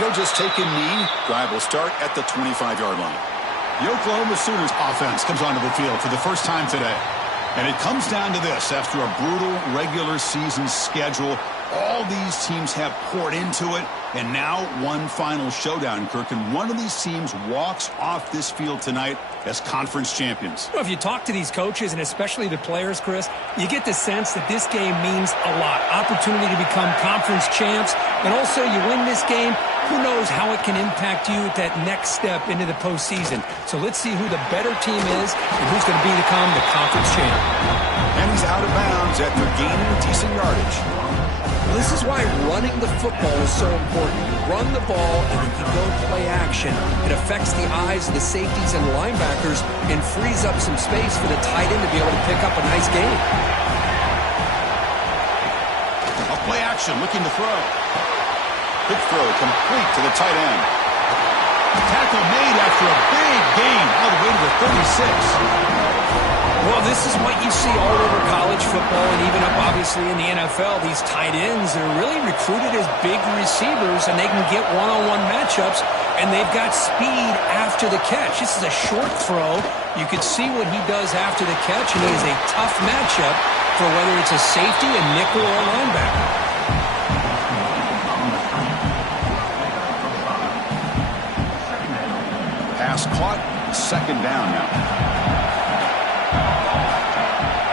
he'll just take a knee. Drive will start at the 25-yard line. The Oklahoma Sooners offense comes onto the field for the first time today. And it comes down to this. After a brutal regular season schedule, all these teams have poured into it. And now one final showdown, Kirk. And one of these teams walks off this field tonight as conference champions. Well, if you talk to these coaches, and especially the players, Chris, you get the sense that this game means a lot. Opportunity to become conference champs. And also, you win this game, who knows how it can impact you at that next step into the postseason. So let's see who the better team is and who's going to become the conference champ. And he's out of bounds after gaining decent yardage. This is why running the football is so important. You run the ball and then you go play action. It affects the eyes of the safeties and linebackers and frees up some space for the tight end to be able to pick up a nice gain. A play action, looking to throw. Quick throw complete to the tight end. Tackle made after a big gain all the way to the 36. Well, this is what you see all over college football and even up, obviously, in the NFL. These tight ends are really recruited as big receivers, and they can get one-on-one matchups, and they've got speed after the catch. This is a short throw. You could see what he does after the catch, and he is a tough matchup for whether it's a safety, a nickel, or a linebacker. Pass caught. Second down now.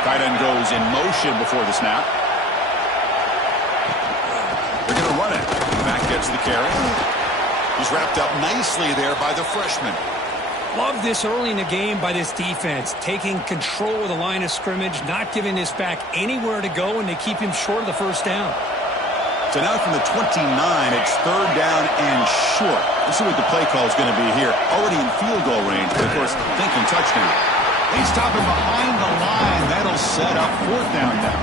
Tight end goes in motion before the snap. They're going to run it. Back gets the carry. He's wrapped up nicely there by the freshman. Love this early in the game by this defense, taking control of the line of scrimmage, not giving this back anywhere to go, and they keep him short of the first down. So now from the 29, it's third down and short. Let's see what the play call is going to be here. Already in field goal range, but of course, thinking touchdown. They stop him behind the line. That'll set up fourth down now.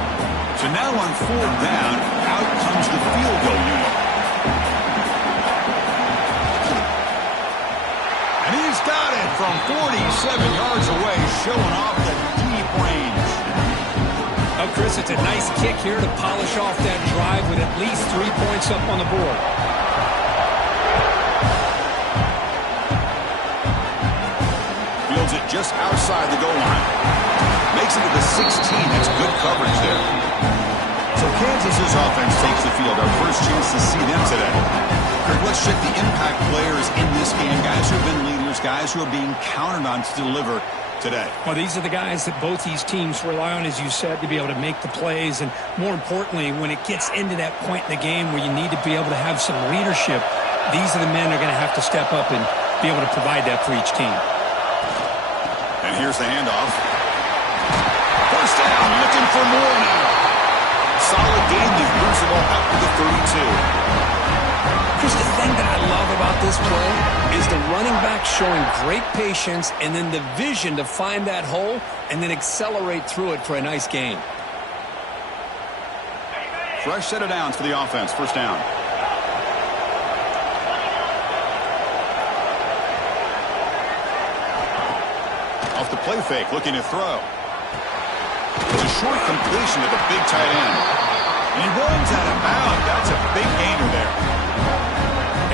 So now on fourth down, out comes the field goal unit. And he's got it from 47 yards away, showing off the deep range. Oh, Chris, it's a nice kick here to polish off that drive with at least 3 points up on the board. Fields it just outside the goal line. Makes it to the 16. That's good coverage there. So Kansas's offense takes the field. Our first chance to see them today. Kirk, let's check the impact players in this game. Guys who have been leaders, guys who are being counted on to deliver today. Well, these are the guys that both these teams rely on, as you said, to be able to make the plays. And more importantly, when it gets into that point in the game where you need to be able to have some leadership, these are the men that are going to have to step up and be able to provide that for each team. And here's the handoff. First down, looking for more now. Solid gain. He moves the ball up to the 32. Chris, the thing that I love about this play is the running back showing great patience and then the vision to find that hole and then accelerate through it for a nice gain. Fresh set of downs for the offense. First down. Off the play fake, looking to throw. It's a short completion to the big tight end. And he runs out of bounds. That's a big gainer there.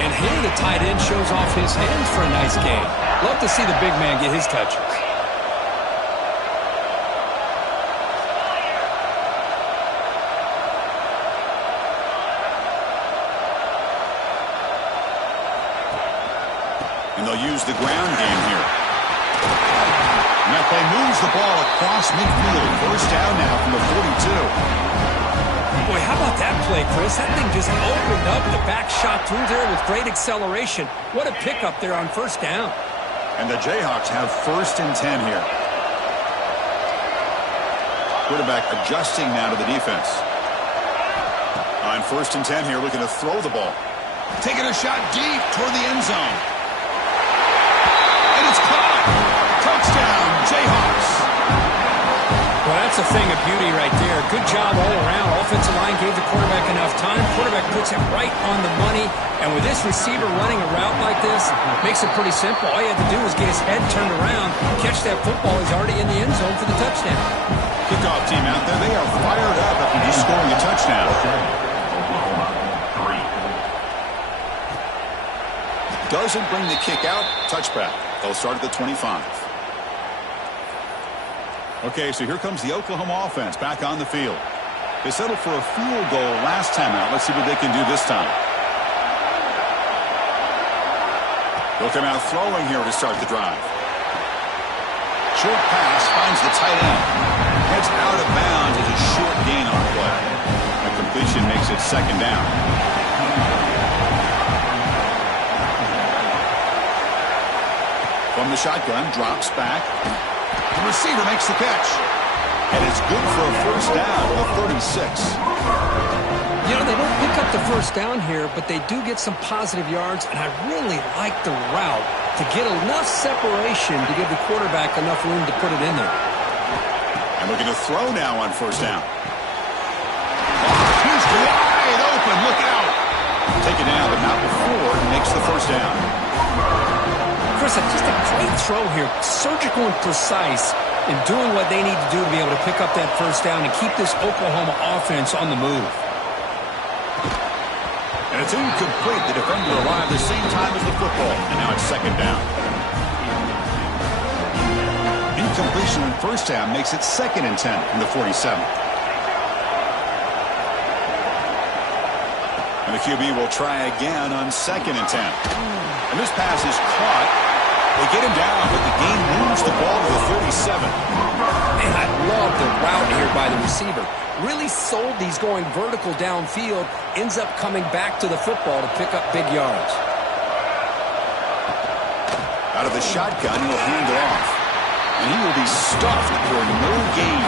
And here the tight end shows off his hands for a nice gain. Love to see the big man get his touches. And they'll use the ground game here. And that play moves the ball across midfield. First down now from the 42. Boy, how about that play, Chris? That thing just opened up. The back shot through there with great acceleration. What a pickup there on first down. And the Jayhawks have first and 10 here. Quarterback adjusting now to the defense. On first and 10 here, looking to throw the ball. Taking a shot deep toward the end zone. And it's caught. Touchdown, Jayhawks. Well, that's a thing of beauty right there. Good job all around. Offensive line gave the quarterback enough time. Quarterback puts it right on the money. And with this receiver running a route like this, makes it pretty simple. All you have to do is get his head turned around, catch that football. He's already in the end zone for the touchdown. Kickoff team out there. They are fired up after just scoring a touchdown. Doesn't bring the kick out. Touchback. They'll start at the 25. Okay, so here comes the Oklahoma offense back on the field. They settled for a field goal last time out. Let's see what they can do this time. They'll come out throwing here to start the drive. Short pass finds the tight end. Heads out of bounds as a short gain on play. A completion makes it second down. From the shotgun, drops back. The receiver makes the catch. And it's good for a first down at 36. You know, they don't pick up the first down here, but they do get some positive yards, and I really like the route to get enough separation to give the quarterback enough room to put it in there. And looking to throw now on first down. He's wide open. Look out. Take it down, but not before he makes the first down. Chris, just a great throw here. Surgical and precise in doing what they need to do to be able to pick up that first down and keep this Oklahoma offense on the move. And it's incomplete. The defender arrived the same time as the football. And now it's second down. Incompletion on first down makes it 2nd and 10 from the 47. And the QB will try again on 2nd and 10. And this pass is caught. They get him down, but the game moves the ball to the 37. Man, I love the route here by the receiver. Really sold these going vertical downfield. Ends up coming back to the football to pick up big yards. Out of the shotgun, he'll hand it off. And he will be stuffed for no gain.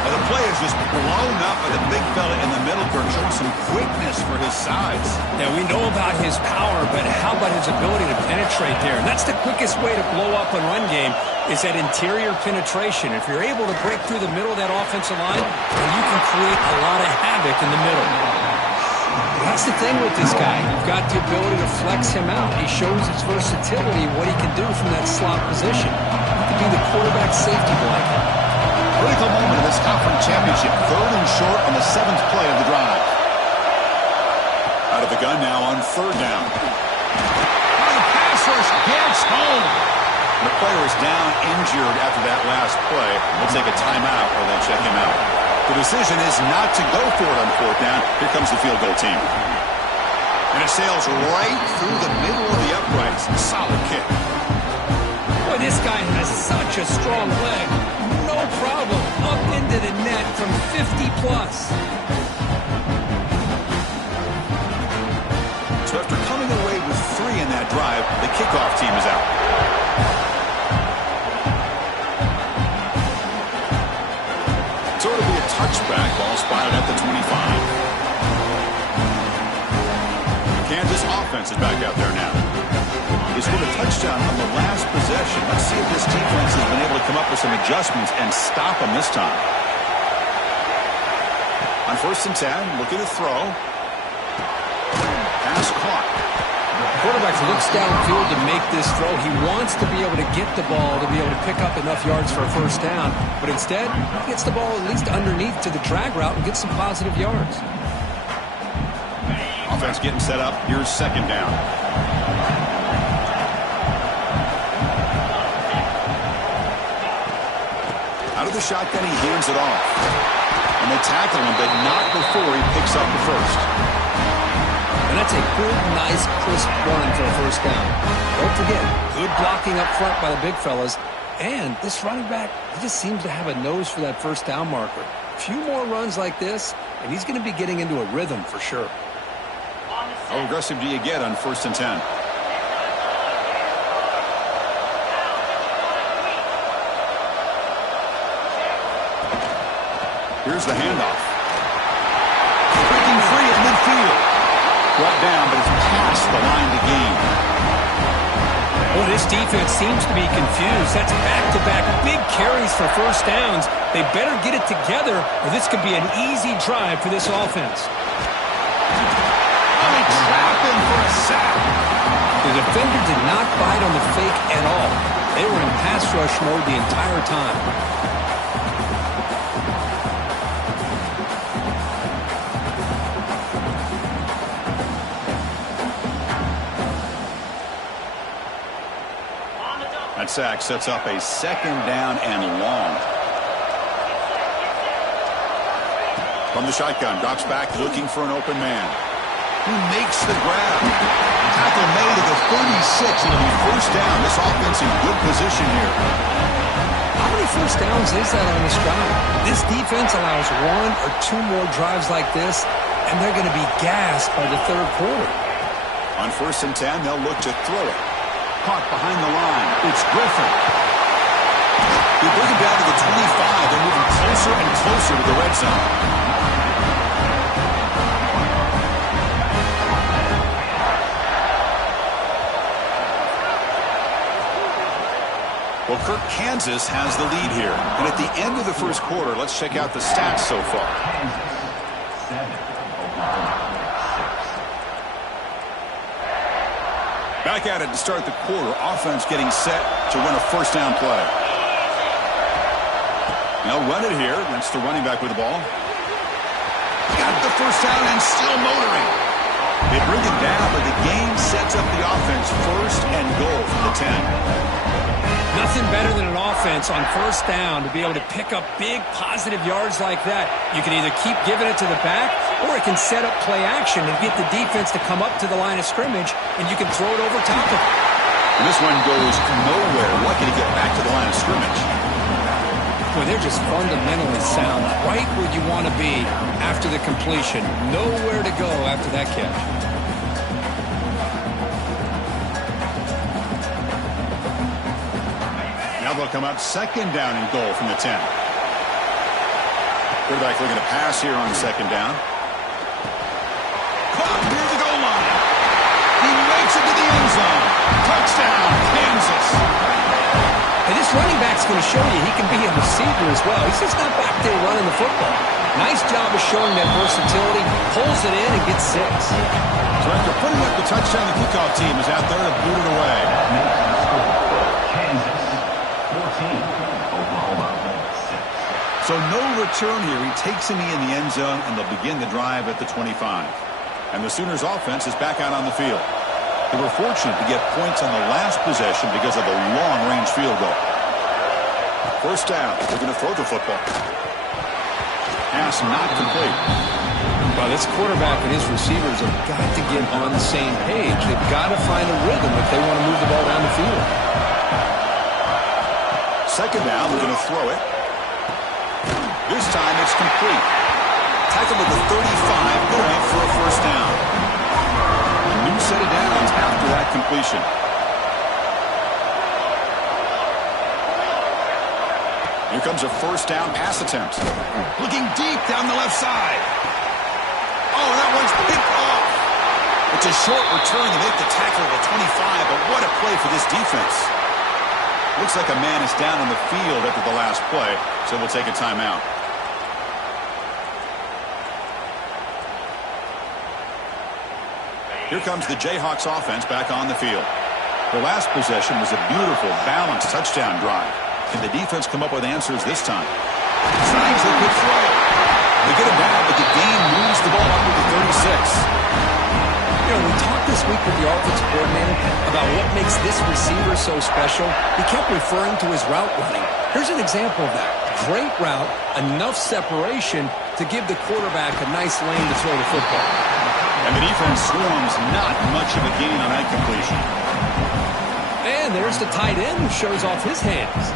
And the play is just blown up by the big fella in the middle, showing some quickness for his size. Yeah, we know about his power, but how about his ability to penetrate there? And that's the quickest way to blow up a run game, is that interior penetration. If you're able to break through the middle of that offensive line, then you can create a lot of havoc in the middle. That's the thing with this guy. You've got the ability to flex him out. He shows his versatility, what he can do from that slot position. He can be the quarterback safety blanket. Critical moment of this conference championship. 3rd and short on the 7th play of the drive. Out of the gun now on 3rd down. The pass rush gets home. The player is down injured after that last play. We'll take a timeout or they'll check him out. The decision is not to go for it on 4th down. Here comes the field goal team. And it sails right through the middle of the uprights. Solid kick. Boy, this guy has such a strong leg. No problem. Up into the net from 50+. So after coming away with 3 in that drive, the kickoff team is out. So it'll be a touchback. Ball spotted at the 25. Kansas offense is back out there now. They scored a touchdown on the last possession. Let's see if this defense has been able to come up with some adjustments and stop them this time. On 1st and 10, looking to throw. Pass caught. The quarterback looks downfield to make this throw. He wants to be able to get the ball to be able to pick up enough yards for a first down. But instead, he gets the ball at least underneath to the drag route and gets some positive yards. Offense getting set up. Here's 2nd down. Out of the shotgun, he hands it off. And they tackle him, but not before he picks up the first. And that's a good, nice, crisp run for a first down. Don't forget, good blocking up front by the big fellas. And this running back, he just seems to have a nose for that first down marker. A few more runs like this, and he's going to be getting into a rhythm for sure. How aggressive do you get on 1st and 10? Here's the handoff. Breaking free at midfield. Brought down, but it's past the line to gain. Well, this defense seems to be confused. That's back-to-back big carries for first downs. They better get it together, or this could be an easy drive for this offense. They trap him for a sack. The defender did not bite on the fake at all. They were in pass rush mode the entire time. That sack sets up a second down and long. From the shotgun, drops back looking for an open man. Who makes the grab? Tackle made at the 36. It'll be first down. This offense in good position here. How many first downs is that on this drive? This defense allows one or two more drives like this, and they're going to be gassed by the third quarter. On 1st and 10, they'll look to throw it. Caught behind the line. It's Griffin. They bring him down to the 25. They're moving closer and closer to the red zone. Well, Kirk, Kansas has the lead here. And at the end of the first quarter, let's check out the stats so far. Back at it to start the quarter. Offense getting set to run a first down play. They'll run it here. That's the running back with the ball. Got the first down and still motoring. They bring it down, but the game sets up the offense first and goal from the 10. Nothing better than an offense on first down to be able to pick up big positive yards like that. You can either keep giving it to the back, or it can set up play action and get the defense to come up to the line of scrimmage, and you can throw it over top of it. And this one goes nowhere. Lucky to get back to the line of scrimmage. Boy, they're just fundamentally sound, right where you want to be after the completion. Nowhere to go after that catch. Now they'll come up second down and goal from the 10. Quarterback looking to pass here on second down. Caught near the goal line. He makes it to the end zone. Touchdown, Kansas. And this running back's going to show you he can be a receiver as well. He's just not back there running the football. Nice job of showing that versatility. Pulls it in and gets 6. So after putting up the touchdown, the kickoff team is out there to boot it away. So no return here. He takes a knee in the end zone, and they'll begin the drive at the 25. And the Sooners offense is back out on the field. They were fortunate to get points on the last possession because of the long-range field goal. First down. They're going to throw the football. Pass not complete. Well, this quarterback and his receivers have got to get on the same page. They've got to find a rhythm if they want to move the ball down the field. Second down. They're going to throw it. This time it's complete. Tackled at the 35, going for a first down. A new set of downs after that completion. Here comes a first down pass attempt. Looking deep down the left side. Oh, that one's picked off. It's a short return to make the tackle at the 25, but what a play for this defense. Looks like a man is down on the field after the last play, so we'll take a timeout. Here comes the Jayhawks offense back on the field. Their last possession was a beautiful, balanced touchdown drive. Can the defense come up with answers this time? Tries a good throw. They get it down, but the game moves the ball under the 36. You know, we talked this week with the offensive coordinator about what makes this receiver so special. He kept referring to his route running. Here's an example of that. Great route, enough separation to give the quarterback a nice lane to throw the football. And the defense swarms not much of a gain on that completion. And there's the tight end who shows off his hands.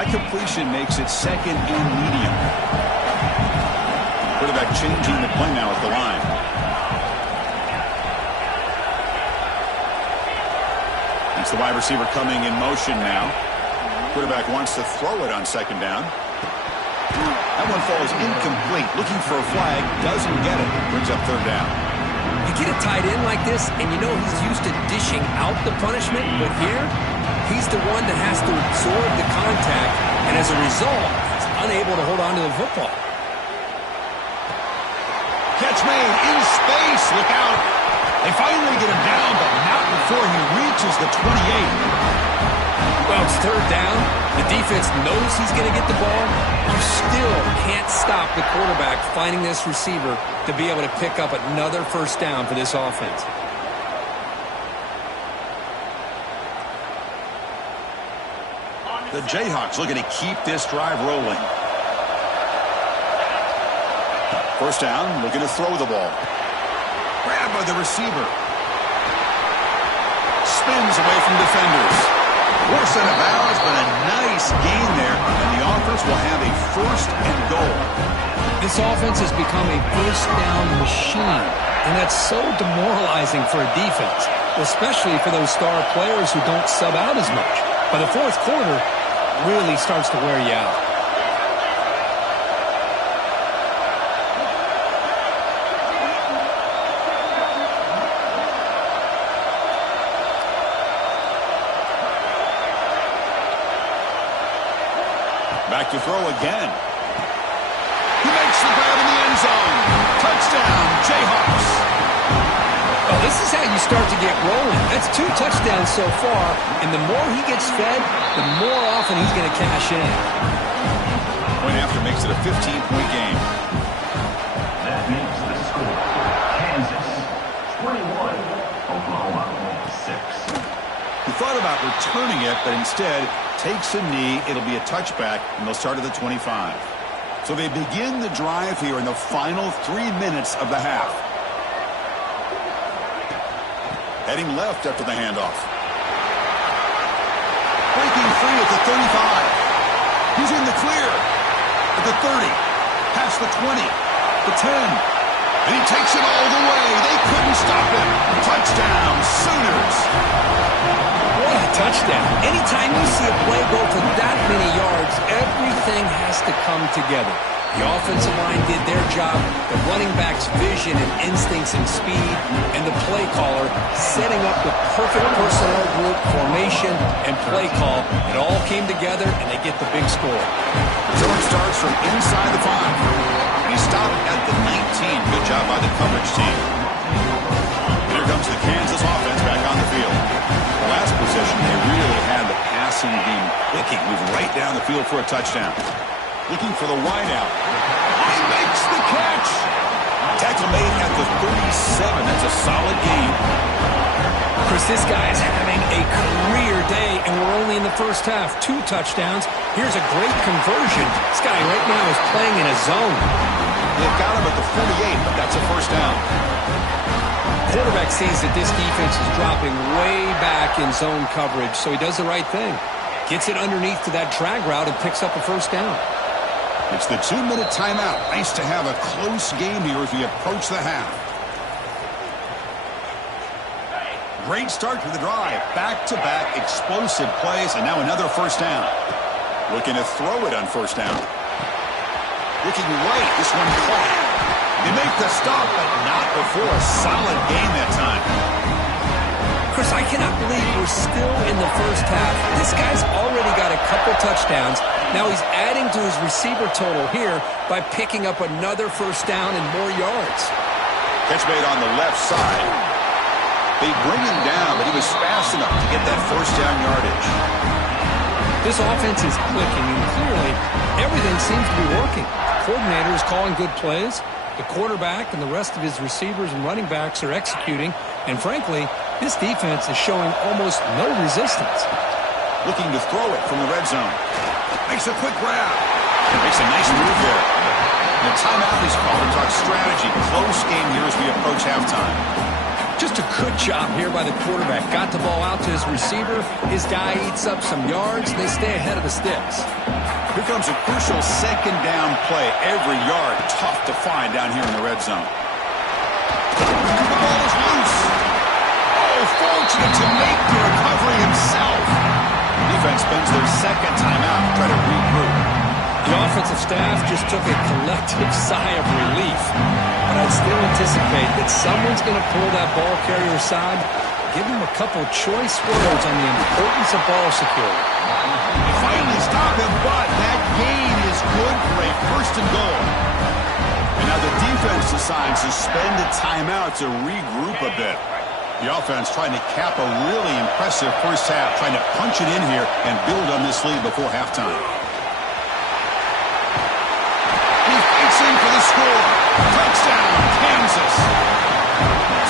That completion makes it second and medium. Quarterback changing the play now at the line. That's the wide receiver coming in motion now. Quarterback wants to throw it on second down. That one falls incomplete. Looking for a flag. Doesn't get it. Brings up third down. You get a tight end like this, and you know he's used to dishing out the punishment, but here, he's the one that has to absorb the contact, and as a result, he's unable to hold on to the football. Catch made in space. Look out. They finally get him down, but not before he reaches the 28. Well, it's third down. The defense knows he's going to get the ball. You still can't stop the quarterback finding this receiver to be able to pick up another first down for this offense. The Jayhawks looking to keep this drive rolling. First down, looking to throw the ball. Grabbed by the receiver. Spins away from defenders. Forced out of bounds, but a nice gain there. And the offense will have a first and goal. This offense has become a first down machine. And that's so demoralizing for a defense, especially for those star players who don't sub out as much. By the fourth quarter, really starts to wear you out. Back to throw again. He makes the grab in the end zone. Touchdown, Jayhawks. Well, this is how you start to get rolling. That's 2 touchdowns so far, and the more he gets fed, the more often he's going to cash in. Point after makes it a 15-point game. That makes the score Kansas 21, Oklahoma 6. He thought about returning it, but instead takes a knee. It'll be a touchback, and they'll start at the 25. So they begin the drive here in the final 3 minutes of the half. Heading left after the handoff. Breaking free at the 35. He's in the clear. At the 30. Past the 20. The 10. And he takes it all the way. They couldn't stop him. Touchdown, Sooners. What a touchdown. Anytime you see a play go for that many yards, everything has to come together. The offensive line did their job, the running back's vision and instincts and speed, and the play caller setting up the perfect personnel group, formation, and play call. It all came together, and they get the big score. Zone starts from inside the 5. And he stopped at the 19. Good job by the coverage team. Here comes the Kansas offense back on the field. The last possession, they really had the passing game clicking. Moved right down the field for a touchdown. Looking for the wideout. He makes the catch. Tackle made at the 37. That's a solid game. Chris, this guy's having a career day, and we're only in the first half. 2 touchdowns. Here's a great conversion. This guy right now is playing in a zone. They've got him at the 48, but that's a first down. Quarterback sees that this defense is dropping way back in zone coverage, so he does the right thing. Gets it underneath to that drag route and picks up a first down. It's the 2-minute timeout. Nice to have a close game here as we approach the half. Great start to the drive. Back-to-back explosive plays, and now another first down. Looking to throw it on first down. Looking right. This one caught. They make the stop, but not before a solid game that time. Chris, I cannot believe we're still in the first half. This guy's already got a couple touchdowns. Now he's adding to his receiver total here by picking up another first down and more yards. Catch made on the left side. They bring him down, but he was fast enough to get that first down yardage. This offense is clicking, and clearly everything seems to be working. The coordinator is calling good plays. The quarterback and the rest of his receivers and running backs are executing. And frankly, this defense is showing almost no resistance. Looking to throw it from the red zone. Makes a quick grab. Makes a nice move there. And a timeout is called to talk strategy. Close game here as we approach halftime. Just a good job here by the quarterback. Got the ball out to his receiver. His guy eats up some yards. They stay ahead of the sticks. Here comes a crucial second down play. Every yard tough to find down here in the red zone. The ball is loose. Oh, fortunate to make the recovery himself. Defense spends their second timeout to try to regroup. The offensive staff just took a collective sigh of relief. But I'd still anticipate that someone's going to pull that ball carrier aside, give him a couple choice words on the importance of ball security. They finally stop him, but that gain is good for a first and goal. And now the defense decides to spend a timeout to regroup a bit. The offense trying to cap a really impressive first half, trying to punch it in here and build on this lead before halftime. He fights in for the score. Touchdown, Kansas.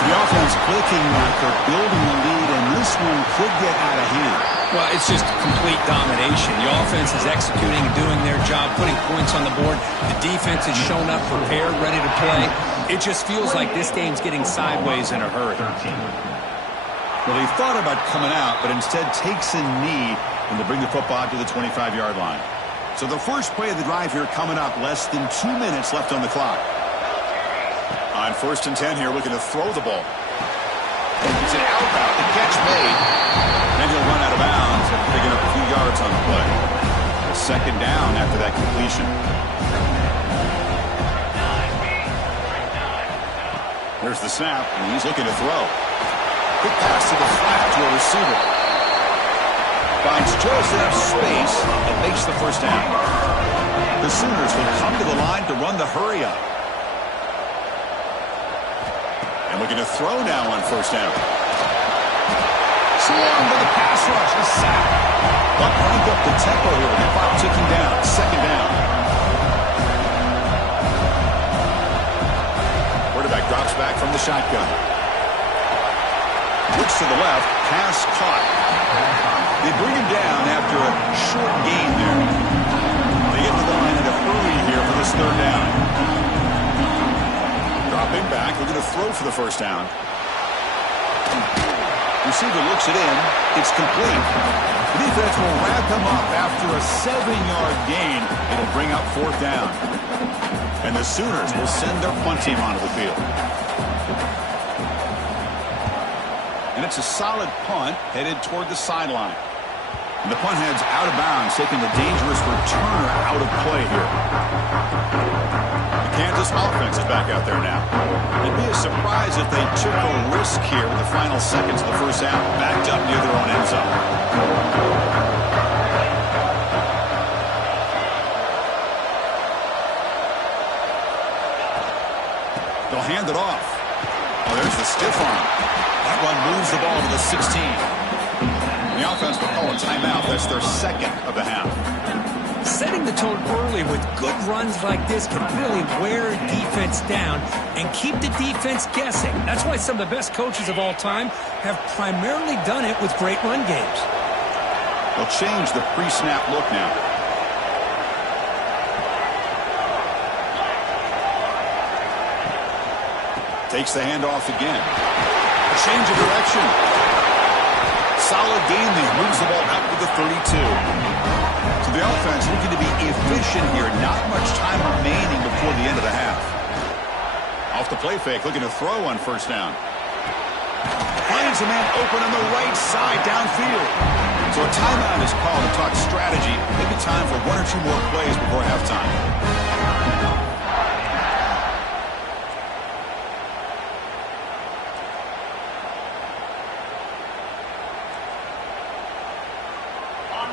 So the offense clicking like they're building the lead, and this this one could get out of hand. Well, it's just complete domination. The offense is executing and doing their job, putting points on the board. The defense has shown up, prepared, ready to play. It just feels like this game's getting sideways in a hurry. Well, he thought about coming out, but instead takes a knee and to bring the football to the 25-yard line. So the first play of the drive here coming up, less than 2 minutes left on the clock. On 1st and 10 here, looking to throw the ball. It's an outbound. The catch made. And he'll run out of bounds after picking up a few yards on the play. A second down after that completion. There's the snap, and he's looking to throw. Quick pass to the flat to a receiver. Finds just enough space and makes the first down. The Sooners will come to the line to run the hurry up. And looking to throw now on 1st down. Swarm with the pass rush. A sack. But crank up the tempo here with the clock ticking down. 2nd down. Quarterback drops back from the shotgun. Looks to the left. Pass caught. They bring him down after a short gain there. They get to the line in a hurry here for this 3rd down. Dropping back, looking to throw for the 1st down. Receiver looks it in. It's complete. The defense will wrap him up after a 7-yard gain. It'll bring up 4th down. And the Sooners will send their punt team onto the field. And it's a solid punt headed toward the sideline. And the punt heads out of bounds, taking the dangerous returner out of play here. The Kansas offense is back out there now. It'd be a surprise if they took a risk here with the final seconds of the 1st half, backed up near their own end zone. They'll hand it off. Oh, there's the stiff arm. That one moves the ball to the 16. And the offense will call a timeout. That's their 2nd of the half. Setting the tone early with good runs like this can really wear defense down and keep the defense guessing. That's why some of the best coaches of all time have primarily done it with great run games. They'll change the pre-snap look now. Takes the handoff again. A change of direction. Solid gain there. Moves the ball out to the 32. So the offense looking to be efficient here. Not much time remaining before the end of the half. Off the play fake. Looking to throw on 1st down. Finds a man open on the right side downfield. So a timeout is called to talk strategy. Maybe time for 1 or 2 more plays before halftime.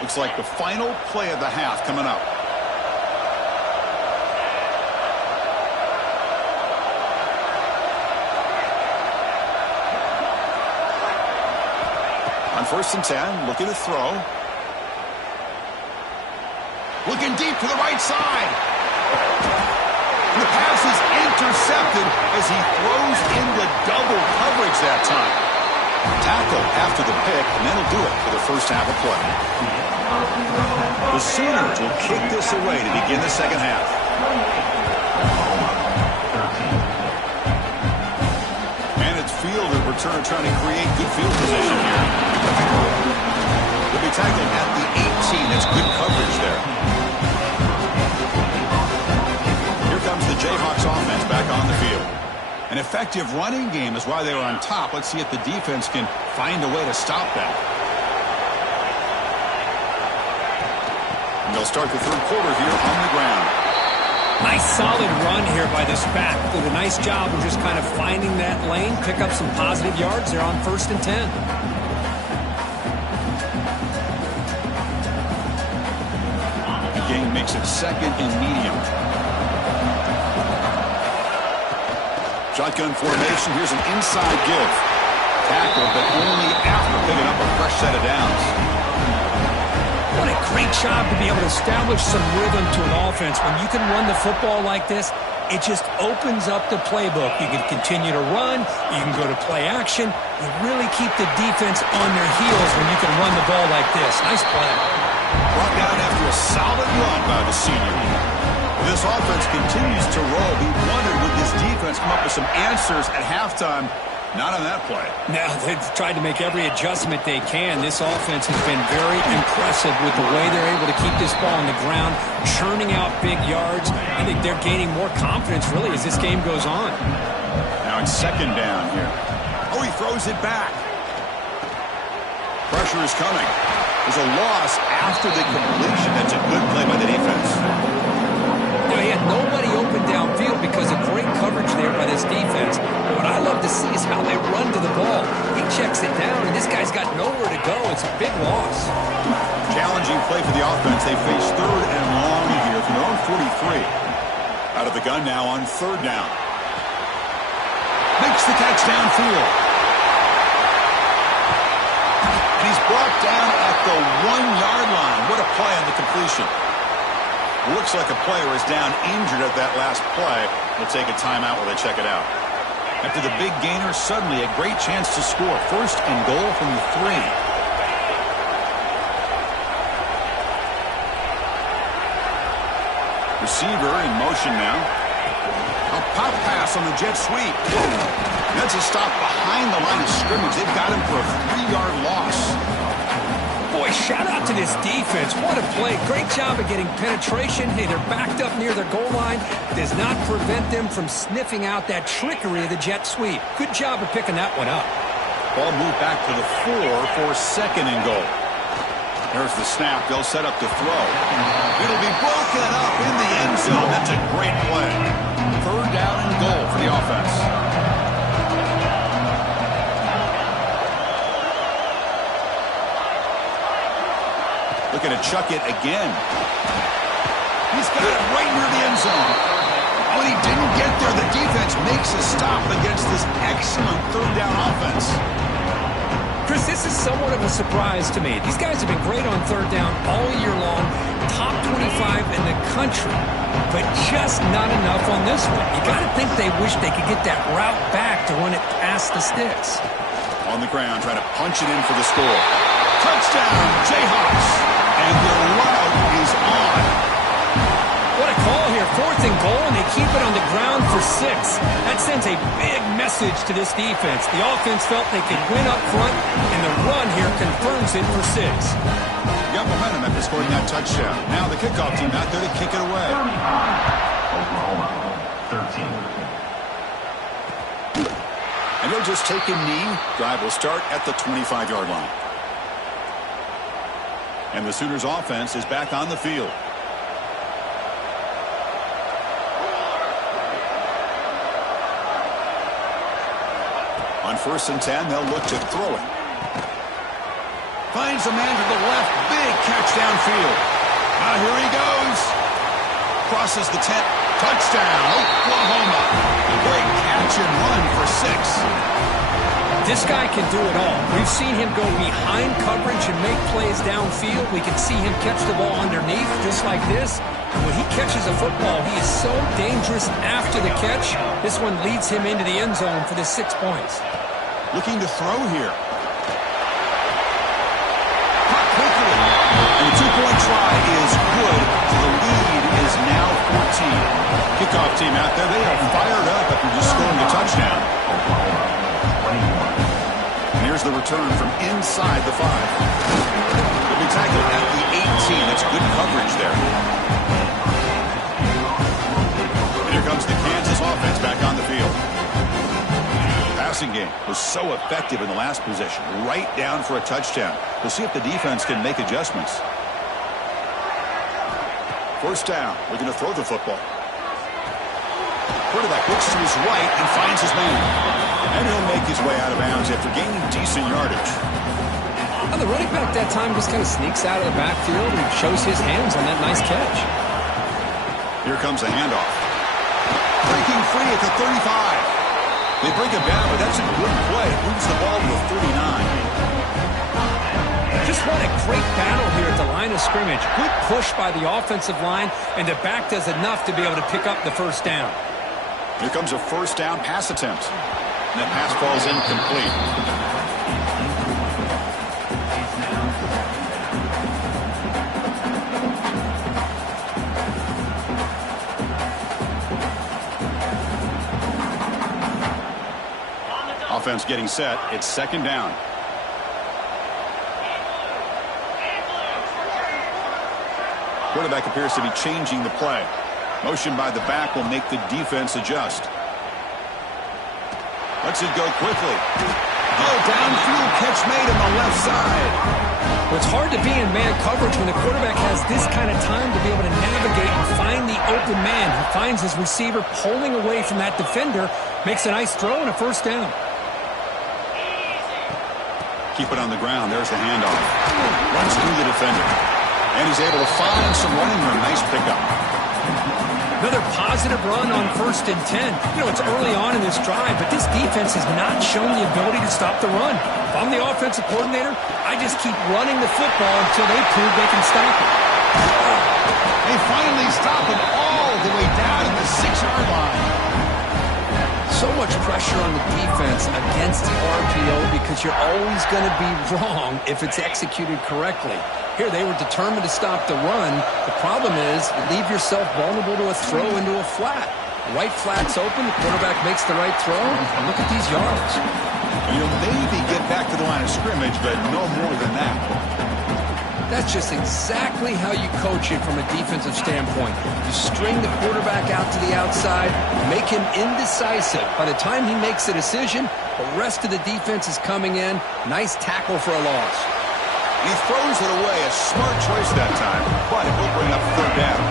Looks like the final play of the half coming up. On 1st and 10, looking to throw. Looking deep to the right side. The pass is intercepted as he throws into double coverage that time. Tackle after the pick, and that'll do it for the 1st half of play. The Sooners will kick this away to begin the 2nd half. And it's field and return trying to create good field position here. They'll be tackled at the 18. That's good coverage there. Here comes the Jayhawks offense back on the field. An effective running game is why they were on top. Let's see if the defense can find a way to stop that. And they'll start the 3rd quarter here on the ground. Nice solid run here by this back. Did a nice job of just kind of finding that lane, pick up some positive yards there on 1st and 10. The game makes it 2nd and medium. Shotgun formation. Here's an inside give. Tackle, but only after picking up a fresh set of downs. What a great job to be able to establish some rhythm to an offense. When you can run the football like this, it just opens up the playbook. You can continue to run. You can go to play action. You really keep the defense on their heels when you can run the ball like this. Nice play. Brought down after a solid run by the senior. This offense continues to roll. We wondered, would this defense come up with some answers at halftime? Not on that play. Now, they've tried to make every adjustment they can. This offense has been very impressive with the way they're able to keep this ball on the ground, churning out big yards. I think they're gaining more confidence, really, as this game goes on. Now it's second down here. Oh, he throws it back. Pressure is coming. There's a loss after the completion. That's a good play by the defense. You know, he had nobody open downfield because of great coverage there by this defense. What I love to see is how they run to the ball. He checks it down, and this guy's got nowhere to go. It's a big loss. Challenging play for the offense. They face third and long here from their own 43. Out of the gun now on third down. Makes the catch downfield. And he's brought down at the 1-yard line. What a play on the completion. Looks like a player is down injured at that last play. They'll take a timeout while they check it out. After the big gainer, suddenly a great chance to score. First and goal from the 3. Receiver in motion now. A pop pass on the jet sweep. That's a stop behind the line of scrimmage. They've got him for a 3-yard loss. Boy, shout out to this defense. What a play. Great job of getting penetration. Hey, they're backed up near their goal line. Does not prevent them from sniffing out that trickery of the jet sweep. Good job of picking that one up. Ball moved back to the 4 for second and goal. There's the snap. They'll set up to throw. It'll be broken up in the end zone. That's a great play. Third down and goal for the offense. Looking to chuck it again. He's got it right near the end zone. Oh, and he didn't get there. The defense makes a stop against this excellent third down offense. Chris, this is somewhat of a surprise to me. These guys have been great on third down all year long. Top 25 in the country, but just not enough on this one. You got to think they wish they could get that route back to run it past the sticks. On the ground, trying to punch it in for the score. Touchdown, Jayhawks. And the route is on. What a call here. Fourth and goal, and they keep it on the ground for 6. That sends a big message to this defense. The offense felt they could win up front, and the run here confirms it for 6. Got momentum after scoring that touchdown. Now the kickoff team out there to kick it away. Oklahoma, 13. And they'll just take a knee. Drive will start at the 25-yard line. And the Sooners offense is back on the field. On 1st and 10, they'll look to throw it. Finds a man to the left. Big catch downfield. Now here he goes. Crosses the 10. Touchdown, Oklahoma. Great catch and run for 6. This guy can do it all. We've seen him go behind coverage and make plays downfield. We can see him catch the ball underneath just like this. And when he catches a football, he is so dangerous after the catch. This one leads him into the end zone for the 6 points. Looking to throw here. Caught quickly. And the 2-point try is good. The lead is now 14. Kickoff team out there. They are fired up after just scoring a touchdown. And here's the return from inside the 5. They'll be tackled at the 18. That's good coverage there. And here comes the Kansas offense back on the field. Passing game was so effective in the last possession. Right down for a touchdown. We'll see if the defense can make adjustments. First down. We're going to throw the football. Quarterback looks to his right and finds his man. And he'll make his way out of bounds after gaining decent yardage. Well, the running back that time just kind of sneaks out of the backfield and shows his hands on that nice catch. Here comes a handoff. Breaking free at the 35. They bring him down, but that's a good play. It moves the ball to the 39. Just what a great battle here at the line of scrimmage. Good push by the offensive line, and the back does enough to be able to pick up the first down. Here comes a first down pass attempt. And that pass falls incomplete. Offense getting set. It's second down. Quarterback appears to be changing the play. Motion by the back will make the defense adjust. Lets it go quickly. Oh, downfield catch made on the left side. Well, it's hard to be in man coverage when the quarterback has this kind of time to be able to navigate and find the open man. He finds his receiver pulling away from that defender, makes a nice throw and a first down. Keep it on the ground. There's the handoff. Runs through the defender. And he's able to find some running room. Nice pickup. Another positive run on 1st and 10. You know, it's early on in this drive, but this defense has not shown the ability to stop the run. If I'm the offensive coordinator, I just keep running the football until they prove they can stop it. They finally stop him all the way down in the 6-yard line. So much pressure on the defense against the RPO because you're always going to be wrong if it's executed correctly. Here, they were determined to stop the run. The problem is you leave yourself vulnerable to a throw into a flat. Right flat's open, the quarterback makes the right throw, and look at these yards. You'll maybe get back to the line of scrimmage, but no more than that. That's just exactly how you coach it from a defensive standpoint. You string the quarterback out to the outside, make him indecisive. By the time he makes a decision, the rest of the defense is coming in. Nice tackle for a loss. He throws it away. A smart choice that time, but it will bring up third down.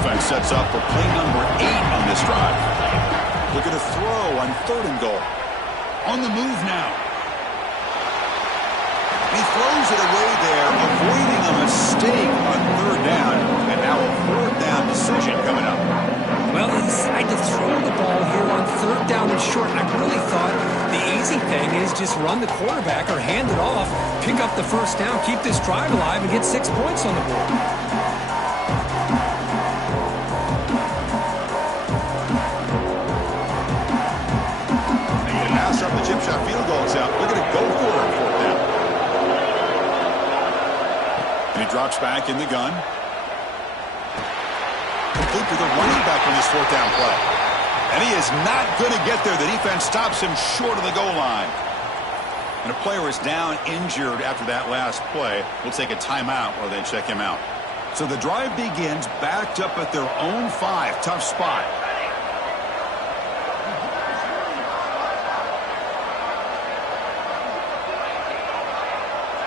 Offense sets up for play number 8 on this drive. Look at a throw on 3rd and goal. On the move now. He throws it away there, avoiding a mistake on 3rd down. And now a 4th down decision coming up. Well, they decide to throw the ball here on 3rd down and short. I really thought the easy thing is just run the quarterback or hand it off, pick up the first down, keep this drive alive, and get 6 points on the board. Pass up the chip shot field goal is out. We're going to go for it on 4th down. And he drops back in the gun. Complete with a running back on this 4th down play. And he is not going to get there. The defense stops him short of the goal line. And a player is down injured after that last play. We'll take a timeout while they check him out. So the drive begins backed up at their own 5. Tough spot.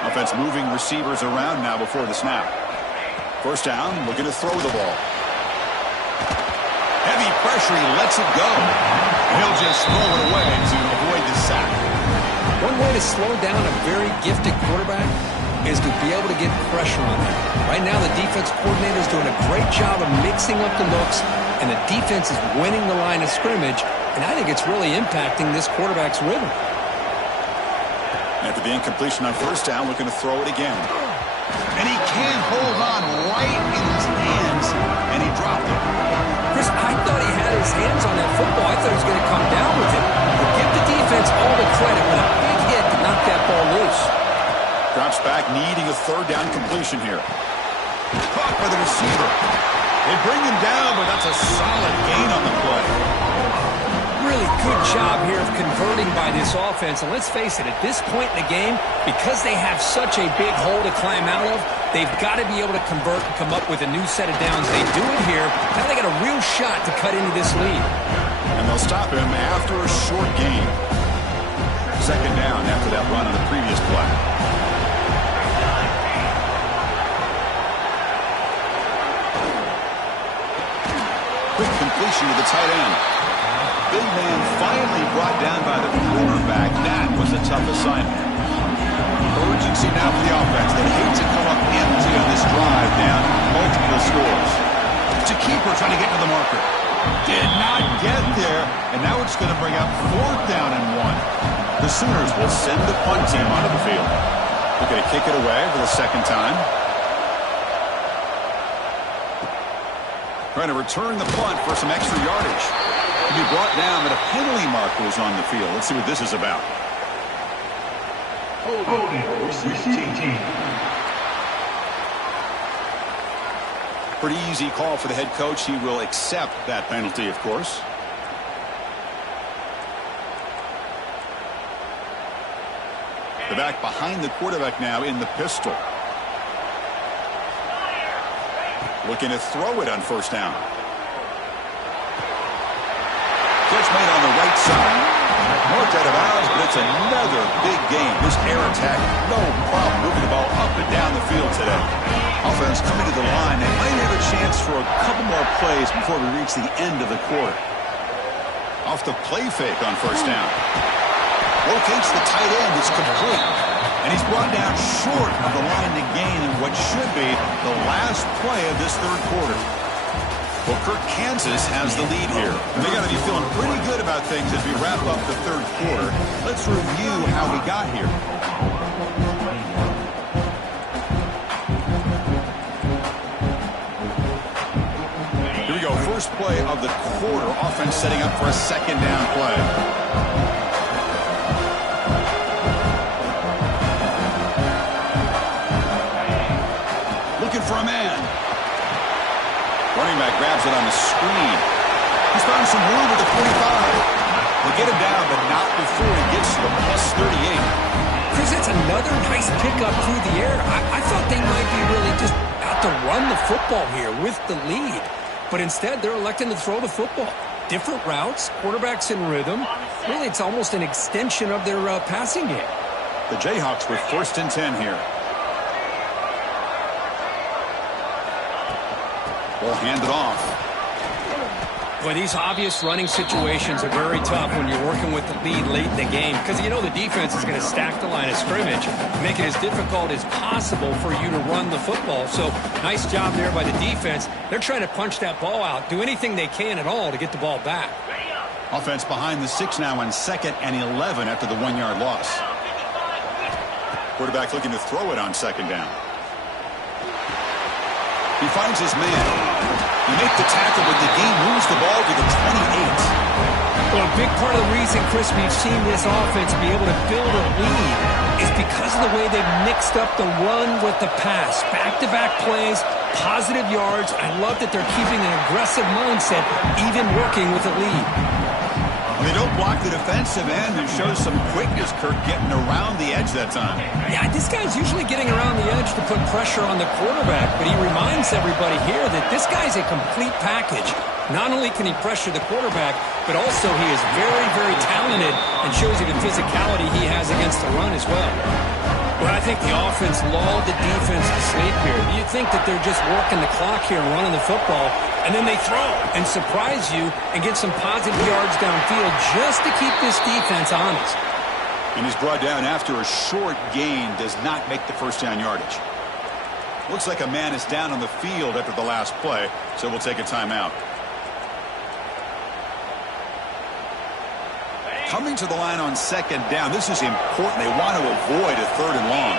Offense moving receivers around now before the snap. First down, looking to throw the ball. Heavy pressure, he lets it go. He'll just throw it away to avoid the sack. One way to slow down a very gifted quarterback is to be able to get pressure on him. Right now, the defense coordinator is doing a great job of mixing up the looks, and the defense is winning the line of scrimmage, and I think it's really impacting this quarterback's rhythm. After the incompletion on first down, looking to throw it again. And he can't hold on right in his hands, and he dropped it. Chris, I thought he had his hands on that football. I thought he was going to come down with it. But give the defense all the credit with a big hit to knock that ball loose. Drops back, needing a 3rd down completion here. Caught by the receiver. They bring him down, but that's a solid gain on the play. Really good job here of converting by this offense. And let's face it, at this point in the game, because they have such a big hole to climb out of, they've got to be able to convert and come up with a new set of downs. They do it here. Now they got a real shot to cut into this lead. And they'll stop him after a short gain. Second down after that run on the previous play. Quick completion to the tight end. Big man finally brought down by the quarterback. That was a tough assignment. Urgency now for the offense. They hate to come up empty on this drive, down multiple scores. It's a keeper trying to get to the marker. Did not get there, and now it's going to bring up 4th down and 1. The Sooners will send the punt team onto the field. Looking to kick it away for the second time. Trying to return the punt for some extra yardage. To be brought down, but a penalty marker is on the field. Let's see what this is about. Receiving team. Pretty easy call for the head coach. He will accept that penalty, of course. The back behind the quarterback now in the pistol. Looking to throw it on first down. Catch made on the right side. Marked out of bounds, but it's another big game. This air attack, no problem moving the ball up and down the field today. Offense coming to the line. They might have a chance for a couple more plays before we reach the end of the quarter. Off the play fake on first down. Locates the tight end. It's complete. And he's brought down short of the line to gain in what should be the last play of this third quarter. Well, Kirk, Kansas has the lead here. And they got to be feeling pretty good about things as we wrap up the third quarter. Let's review how we got here. Here we go. First play of the quarter. Offense setting up for a second down play. For a man. Running back grabs it on the screen. He's found some room at the 45. They get him down, but not before he gets to the +38. Chris, it's another nice pickup through the air. I thought they might be really just out to run the football here with the lead. But instead, they're electing to throw the football. Different routes, quarterbacks in rhythm. Really, it's almost an extension of their passing game. The Jayhawks with 1st and 10 here. Ball handed off. Boy, these obvious running situations are very tough when you're working with the lead late in the game because you know the defense is going to stack the line of scrimmage, make it as difficult as possible for you to run the football. So nice job there by the defense. They're trying to punch that ball out, do anything they can at all to get the ball back. Offense behind the 6 now on 2nd and 11 after the 1-yard loss. Quarterback looking to throw it on 2nd down. He finds his man. He makes the tackle, but the game moves the ball to the 28. Well, a big part of the reason, Chris, we've seen this offense be able to build a lead is because of the way they've mixed up the run with the pass. Back-to-back plays, positive yards. I love that they're keeping an aggressive mindset, even working with a lead. They don't block the defensive end and shows some quickness, Kirk, getting around the edge that time. Yeah, this guy's usually getting around the edge to put pressure on the quarterback, but he reminds everybody here that this guy's a complete package. Not only can he pressure the quarterback, but also he is very, very talented and shows you the physicality he has against the run as well. Well, I think the offense lulled the defense to sleep here. Do you think that they're just working the clock here and running the football, and then they throw and surprise you and get some positive yards downfield just to keep this defense honest? And he's brought down after a short gain, does not make the first down yardage. Looks like a man is down on the field after the last play, so we'll take a timeout. Coming to the line on 2nd down. This is important. They want to avoid a 3rd and long.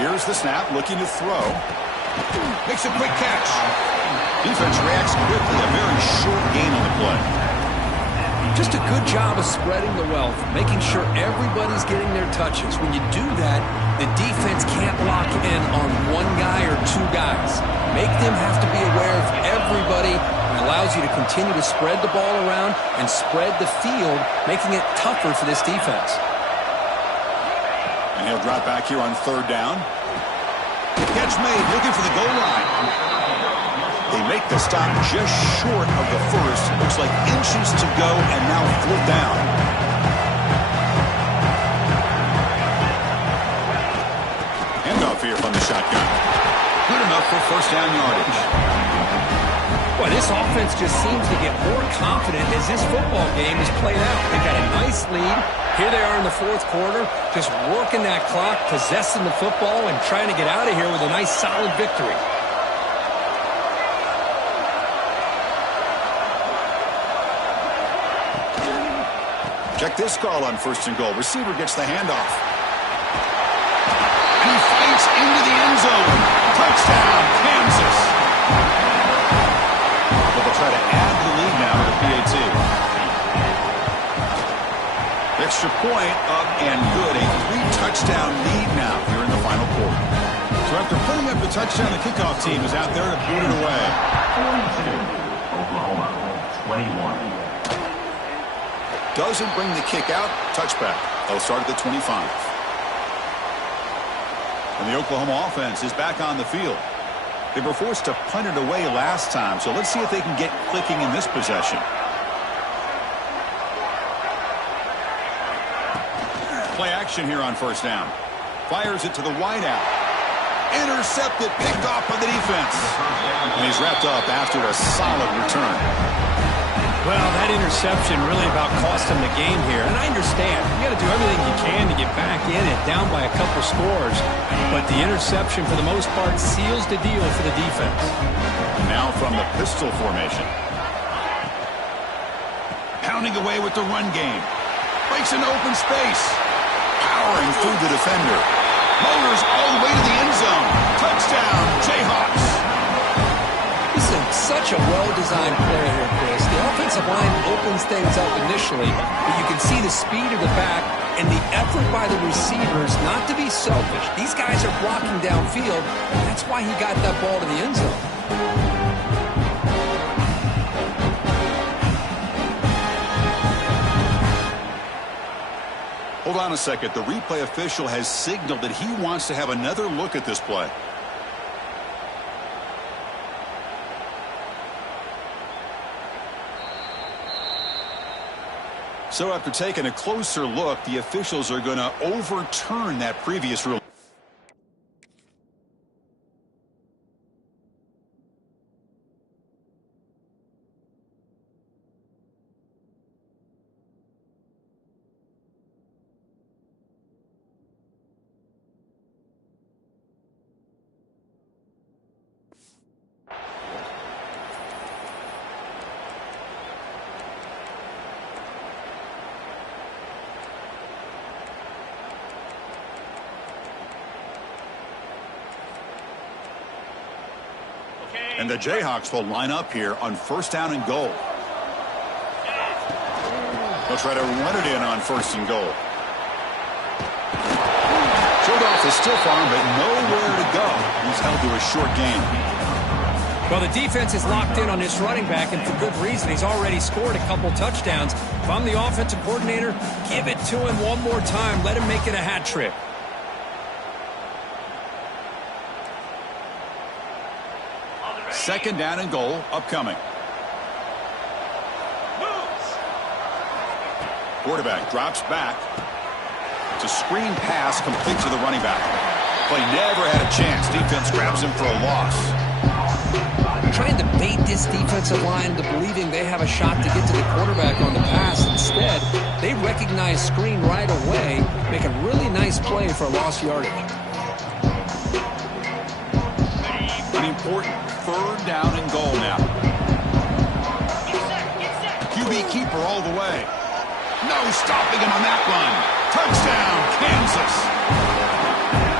Here's the snap, looking to throw. Makes a quick catch. Defense reacts quickly. A very short gain on the play. Just a good job of spreading the wealth, making sure everybody's getting their touches. When you do that, the defense can't lock in on one guy or two guys. Make them have to be aware of everybody. It allows you to continue to spread the ball around and spread the field, making it tougher for this defense. And he'll drop back here on 3rd down. Catch made, looking for the goal line. They make the stop just short of the first. Looks like inches to go, and now 4th down. Handoff here from the shotgun. Good enough for first down yardage. Boy, this offense just seems to get more confident as this football game is played out. They've got a nice lead. Here they are in the 4th quarter, just working that clock, possessing the football, and trying to get out of here with a nice, solid victory. Check this call on 1st and goal. Receiver gets the handoff. Touchdown, Kansas. But they'll try to add the lead now to the PAT. Extra point up and good. A 3-touchdown lead now here in the final quarter. So after putting up the touchdown, the kickoff team is out there to boot it away. 42, Oklahoma, 21. Doesn't bring the kick out. Touchback. They'll start at the 25. And the Oklahoma offense is back on the field. They were forced to punt it away last time, so let's see if they can get clicking in this possession. Play action here on first down. Fires it to the wideout. Intercepted, picked off by the defense. And he's wrapped up after a solid return. Well, that interception really about cost him the game here. And I understand. You got to do everything you can to get back in it, down by a couple scores. But the interception, for the most part, seals the deal for the defense. Now from the pistol formation. Pounding away with the run game. Breaks into open space. Powering through the defender. Motors all the way to the end zone. Touchdown, Jayhawks. This is such a well-designed play here, Chris. The offensive line opens things up initially, but you can see the speed of the back and the effort by the receivers not to be selfish. These guys are blocking downfield, and that's why he got that ball to the end zone. Hold on a second. The replay official has signaled that he wants to have another look at this play. So after taking a closer look, the officials are going to overturn that previous rule. And the Jayhawks will line up here on first down and goal. They'll try to run it in on first and goal. Showed off the stiff arm, but nowhere to go. He's held to a short gain. Well, the defense is locked in on this running back, and for good reason. He's already scored a couple touchdowns. If I'm the offensive coordinator, give it to him one more time. Let him make it a hat trick. Second down and goal upcoming. Quarterback drops back. It's a screen pass complete to the running back. Play never had a chance. Defense grabs him for a loss. Trying to bait this defensive line to believing they have a shot to get to the quarterback on the pass. Instead, they recognize screen right away, make a really nice play for lost yardage. An important third down and goal now. QB keeper all the way. No stopping him on that run. Touchdown, Kansas.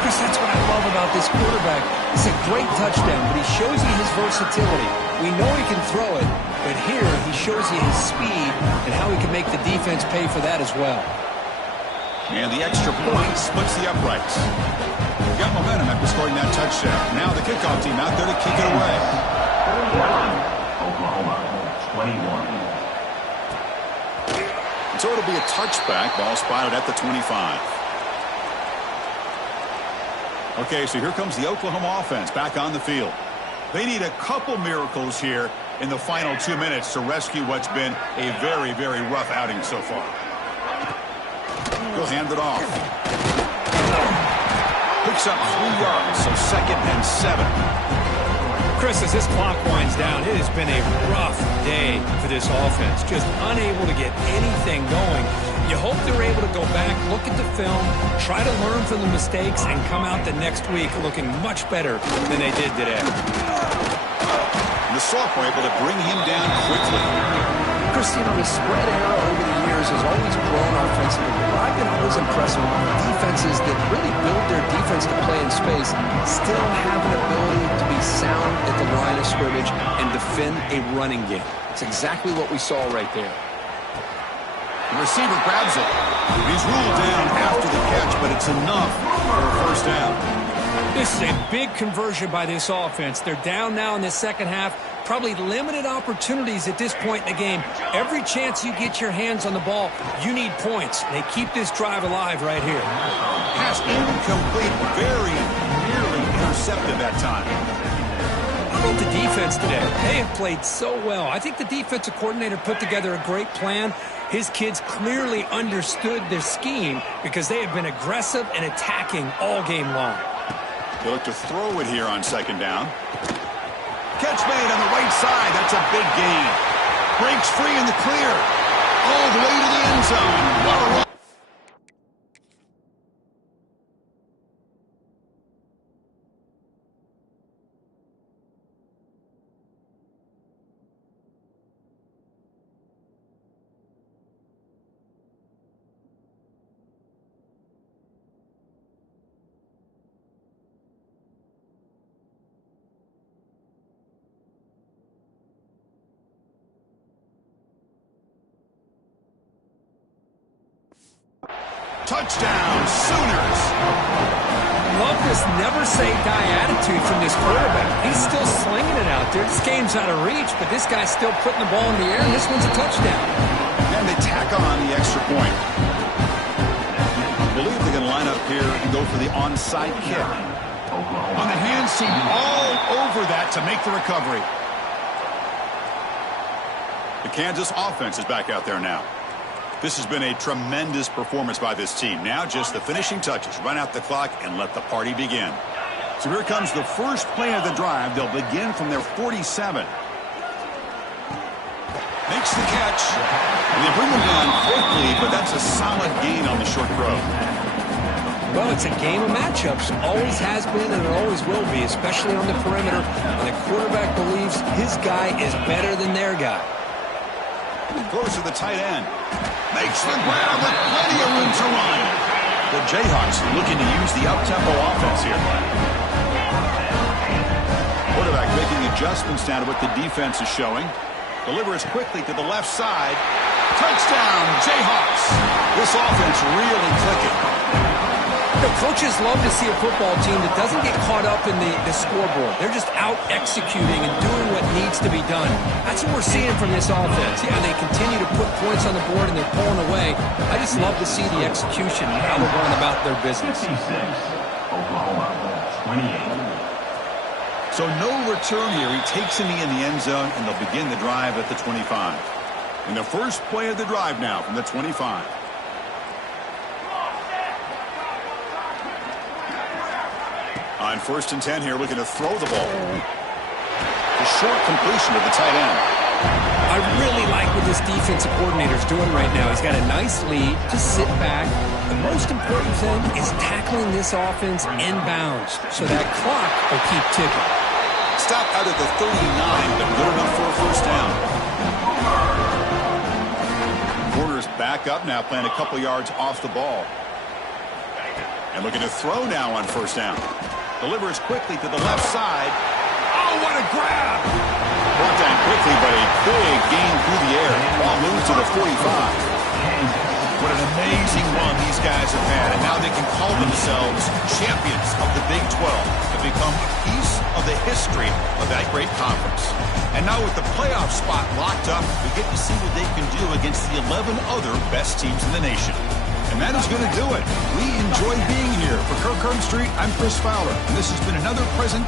Chris, that's what I love about this quarterback. It's a great touchdown, but he shows you his versatility. We know he can throw it, but here he shows you his speed and how he can make the defense pay for that as well. And the extra point splits the uprights. Got momentum after scoring that touchdown. Now the kickoff team out there to kick it away. Oklahoma, 21. So it'll be a touchback. Ball spotted at the 25. Okay, so here comes the Oklahoma offense back on the field. They need a couple miracles here in the final 2 minutes to rescue what's been a very, very rough outing so far. He'll hand it off. Picks up 3 yards, so 2nd and 7. Chris, as this clock winds down, it has been a rough day for this offense. Just unable to get anything going. You hope they're able to go back, look at the film, try to learn from the mistakes, and come out the next week looking much better than they did today. The Sophomore able to bring him down quickly. Christine, the spread era over the years has always grown offensively. But I've been always impressed with defenses that really build their defense to play in space, still have an ability to be sound at the line of scrimmage and defend a running game. It's exactly what we saw right there. The receiver grabs it. He's ruled down after the catch, but it's enough for a first down. This is a big conversion by this offense. They're down now in the second half. Probably limited opportunities at this point in the game. Every chance you get your hands on the ball, you need points. They keep this drive alive right here. Pass incomplete, very nearly intercepted that time. How about the defense today? They have played so well. I think the defensive coordinator put together a great plan. His kids clearly understood their scheme because they have been aggressive and attacking all game long. They look to throw it here on second down. Catch made on the right side. That's a big gain. Breaks free in the clear. All the way to the end zone. What a run. Touchdown, Sooners. Love this never-say-die attitude from this quarterback. He's still slinging it out there. This game's out of reach, but this guy's still putting the ball in the air, and this one's a touchdown. And they tack on the extra point. I believe they're going to line up here and go for the onside kick. On the hand seam, all over that to make the recovery. The Kansas offense is back out there now. This has been a tremendous performance by this team. Now just the finishing touches. Run out the clock and let the party begin. So here comes the first play of the drive. They'll begin from their 47. Makes the catch. And they bring him down quickly, but that's a solid gain on the short throw. Well, it's a game of matchups. Always has been and it always will be, especially on the perimeter. And the quarterback believes his guy is better than their guy. Close to the tight end. Makes the grab with plenty of room to run. The Jayhawks looking to use the up-tempo offense here. Quarterback making adjustments down to what the defense is showing. Delivers quickly to the left side. Touchdown, Jayhawks. This offense really clicking. The coaches love to see a football team that doesn't get caught up in the scoreboard. They're just out executing and doing what needs to be done. That's what we're seeing from this offense. Yeah, they continue to put points on the board and they're pulling away. I just love to see the execution and how they're going about their business. 56, Oklahoma, 28. So no return here. He takes a knee in the end zone, and they'll begin the drive at the 25. And the first play of the drive now from the 25. On 1st and 10 here, looking to throw the ball. The short completion of the tight end. I really like what this defensive coordinator is doing right now. He's got a nice lead to sit back. The most important thing is tackling this offense inbounds so that clock will keep ticking. Stop out at the 39, but good enough for a first down. Corner's back up now, playing a couple yards off the ball. And looking to throw now on 1st down. Delivers quickly to the left side. Oh, what a grab! Brought down quickly, but a big gain through the air. Ball moves to the 45. What an amazing run these guys have had, and now they can call themselves champions of the Big 12 to become a piece of the history of that great conference. And now with the playoff spot locked up, we get to see what they can do against the 11 other best teams in the nation. And that is going to do it. We enjoy being here. For Kirk Herbstreit, I'm Chris Fowler, and this has been another presentation.